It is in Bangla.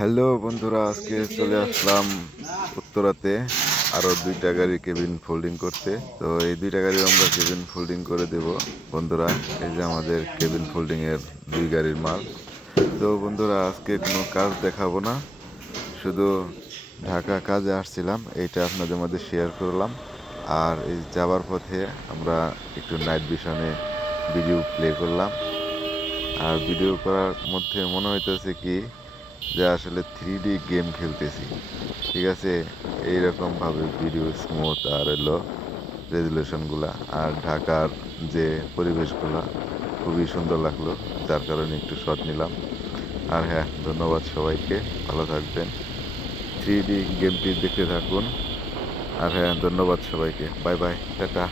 হ্যালো বন্ধুরা, আজকে চলে আসলাম উত্তরাতে আরও দুইটা গাড়ি কেবিন ফোল্ডিং করতে। তো এই দুইটা গাড়ি আমরা কেবিন ফোল্ডিং করে দেব বন্ধুরা। এই যে আমাদের কেবিন ফোল্ডিংয়ের দুই গাড়ির মাল। তো বন্ধুরা, আজকে কোনো কাজ দেখাবো না, শুধু ঢাকা কাজে আসছিলাম, এইটা আপনাদের মধ্যে শেয়ার করলাম। আর এই যাবার পথে আমরা একটু নাইট ভিশনে ভিডিও প্লে করলাম। আর ভিডিও করার মধ্যে মনে হইতেছে কি যে আসলে 3D গেম খেলতেছি। ঠিক আছে, এইরকমভাবে ভিডিও স্মুথ আর এলো রেজুলেশনগুলা, আর ঢাকার যে পরিবেশগুলা খুবই সুন্দর লাগলো, যার কারণে একটু শট নিলাম। আর হ্যাঁ, ধন্যবাদ সবাইকে, ভালো থাকবেন, 3D গেমটি দেখতে থাকুন। আর হ্যাঁ, ধন্যবাদ সবাইকে, বাই বাই, টাটা।